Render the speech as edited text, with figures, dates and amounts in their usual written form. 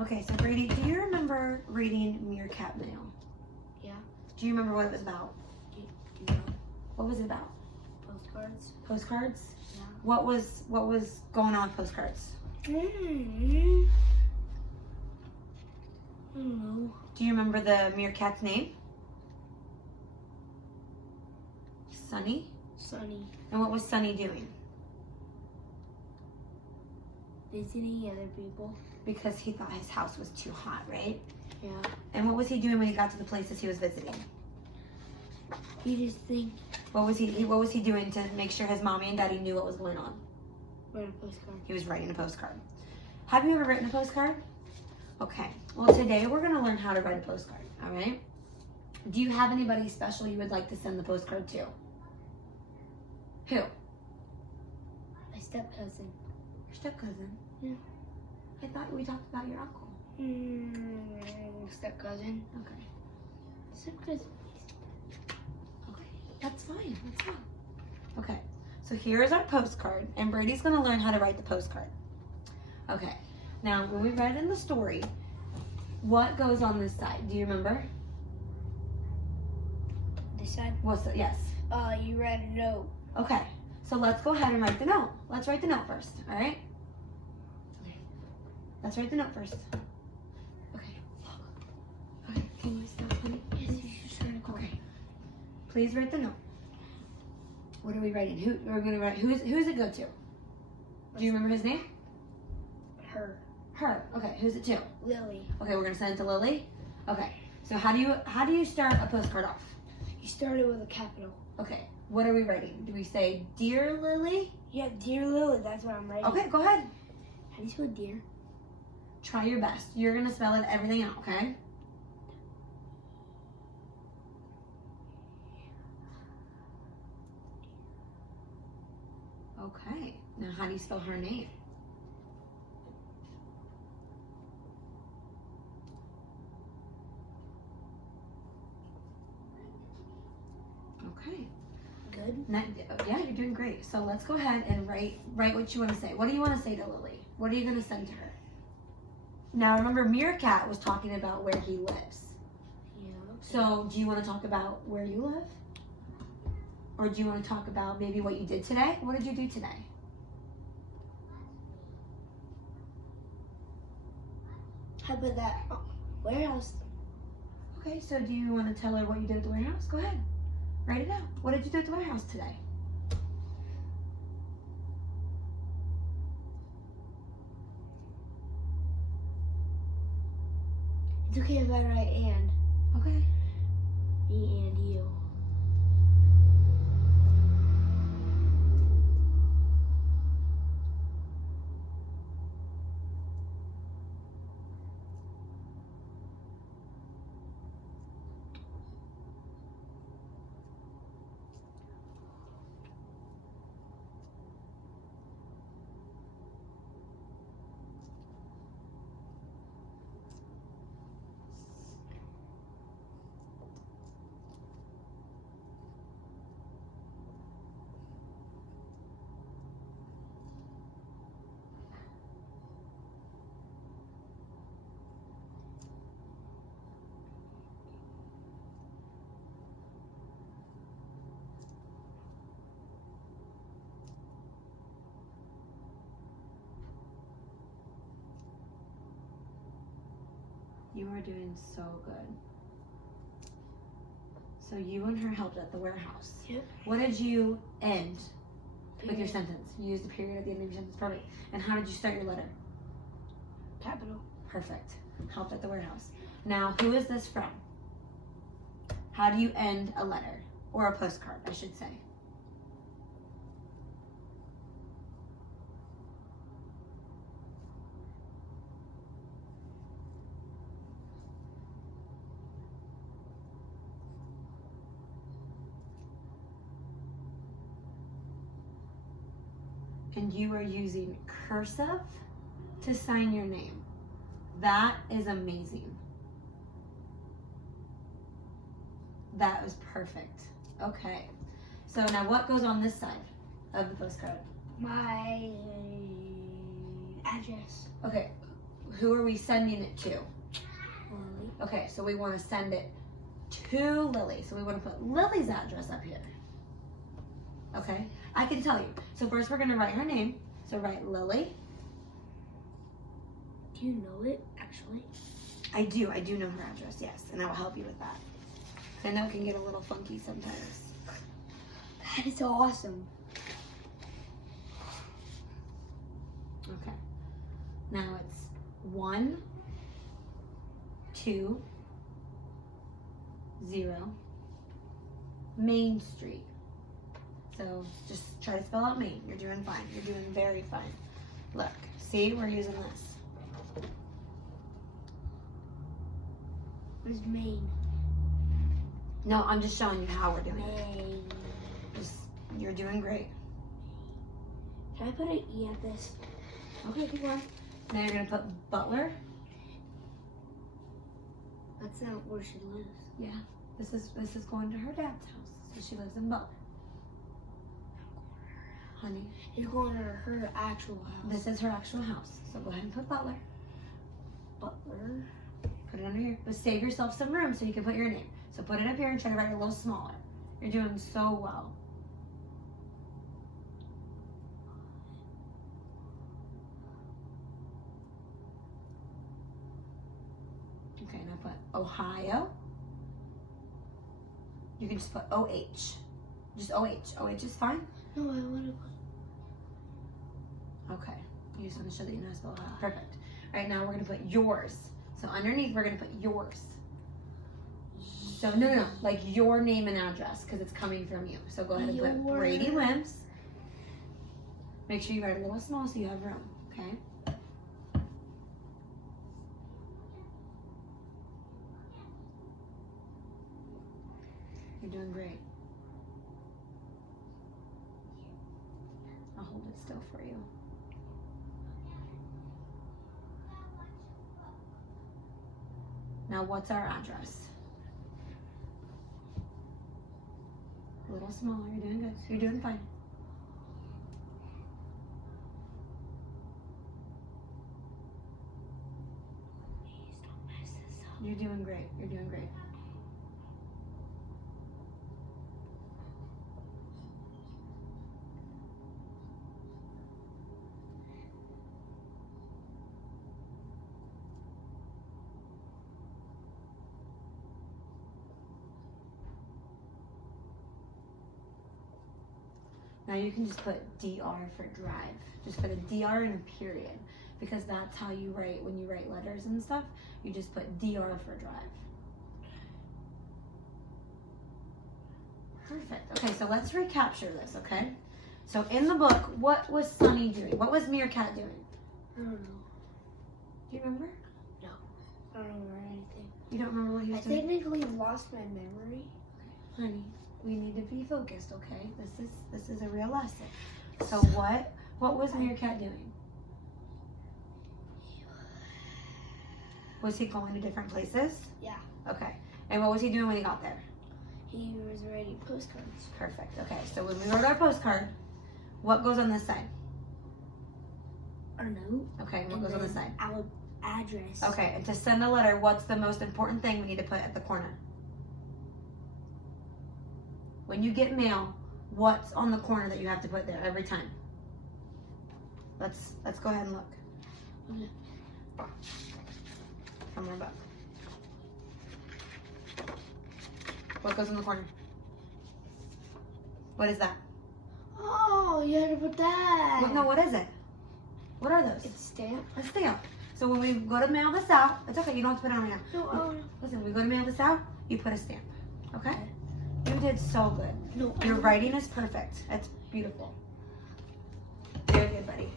Okay, so Brady, do you remember reading Meerkat Mail? Yeah. Do you remember what it was about? Do you know? What was it about? Postcards? Postcards? Yeah. What was going on with postcards? I don't know. Do you remember the meerkat's name? Sunny? Sunny. And what was Sunny doing? Visiting other people. Because he thought his house was too hot, right? Yeah. And what was he doing when he got to the places he was visiting? You just think. What was he doing to make sure his mommy and daddy knew what was going on? Write a postcard. He was writing a postcard. Have you ever written a postcard? Okay. Well, today we're going to learn how to write a postcard, all right? Do you have anybody special you would like to send the postcard to? Who? My step cousin. Your step cousin? Yeah. I thought we talked about your uncle. Step cousin. Okay. Step cousin. Okay. That's fine. That's fine. Okay. So here is our postcard, and Brady's going to learn how to write the postcard. Okay. Now, when we read in the story, what goes on this side? Do you remember? This side? What's it? Yes. You read a note. Okay. So let's go ahead and write the note. Let's write the note first. All right? Okay. Let's write the note first. Okay. Okay. Can you stop, honey? Yes, you should turn it. Okay. Please write the note. What are we writing? Who are we going to write? Who's it go to? Do you remember his name? Her. Her. Okay. Who's it to? Lily. Okay, we're gonna send it to Lily. Okay. So how do you start a postcard off? You started with a capital. Okay. What are we writing? Do we say Dear Lily? Yeah, dear Lily. That's what I'm writing. Okay, go ahead. How do you spell dear? Try your best. You're gonna spell it everything out, okay? Okay. Now how do you spell her name? Okay. Good. Now, yeah, you're doing great. So let's go ahead and write what you want to say. What do you want to say to Lily? What are you going to send to her? Now remember, Meerkat was talking about where he lives. Yeah. So do you want to talk about where you live? Or do you want to talk about maybe what you did today? What did you do today? How about that warehouse? Okay, so do you want to tell her what you did at the warehouse? Go ahead. Write it out. What did you do at the warehouse today? It's okay if I write and. Okay. Me and you. You are doing so good. So you and her helped at the warehouse. Yep. What did you end with your Period. sentence? You used the period at the end of your sentence. Perfect. And how did you start your letter? Capital. Perfect. Helped at the warehouse. Now, who is this from? How do you end a letter? Or a postcard, I should say. And you are using cursive to sign your name. That is amazing. That was perfect. Okay. So now what goes on this side of the postcard? My address. Okay. who are we sending it to? Lily. Okay, so we want to send it to Lily. So we want to put Lily's address up here. Okay, I can tell you. So first we're going to write her name. So write Lily. Do you know it, actually? I do know her address, yes, and I will help you with that. I know it can get a little funky sometimes. That is awesome. Okay, now it's 1, 2, 0, Main Street. So just try to spell out Main. You're doing fine. You're doing very fine. Look, see, we're using this. Where's Maine? No, I'm just showing you how we're doing it. Maine. You're doing great. Can I put an E at this? Okay, keep going. Now you're gonna put Butler. That's not where she lives. Yeah, this is going to her dad's house. So she lives in Butler. Honey, It's going to her actual house. this is her actual house. So go ahead and put Butler. Butler. Put it under here. But save yourself some room so you can put your name. So put it up here and try to write it a little smaller. You're doing so well. Okay, now put Ohio. You can just put OH. Just OH. OH is fine? No, I want to put. Okay. You just want to show that you know how to spell Ohio. Perfect. All right, now we're going to put yours. So underneath, we're going to put yours. So, no. Like your name and address because it's coming from you. So go ahead and put Your- Brady Limps. Make sure you write a little small so you have room. Okay? You're doing great. I'll hold it still for you. Now, what's our address? A little smaller. You're doing good. You're doing fine. Please don't mess this up. You're doing great. You're doing great. Now you can just put DR for drive. Just put a DR and a period because that's how you write when you write letters and stuff. You just put DR for drive. Perfect. Okay, so let's recapture this, okay? So in the book, what was Sunny doing? What was Meerkat doing? I don't know. Do you remember? I don't remember anything. You don't remember what he I was doing? technically lost my memory. Honey, we need to be focused, okay? This is a real lesson. So what was Meerkat doing? Was he going to different places? Yeah. Okay. And what was he doing when he got there? He was writing postcards. Perfect. Okay. So when we wrote our postcard, what goes on this side? Or note. Okay. And what goes on this side? Our address. Okay. And to send a letter, what's the most important thing we need to put at the corner? When you get mail, what's on the corner that you have to put there every time? Let's go ahead and look. Okay. From our book. What goes in the corner? What is that? Oh, you had to put that. No, what is it? What are those? It's stamp. A stamp. So when we go to mail this out, it's okay, you don't have to put it on right now. No, Listen, when we go to mail this out, you put a stamp. Okay? You did so good. no. Your writing is perfect. It's beautiful. Very good, buddy.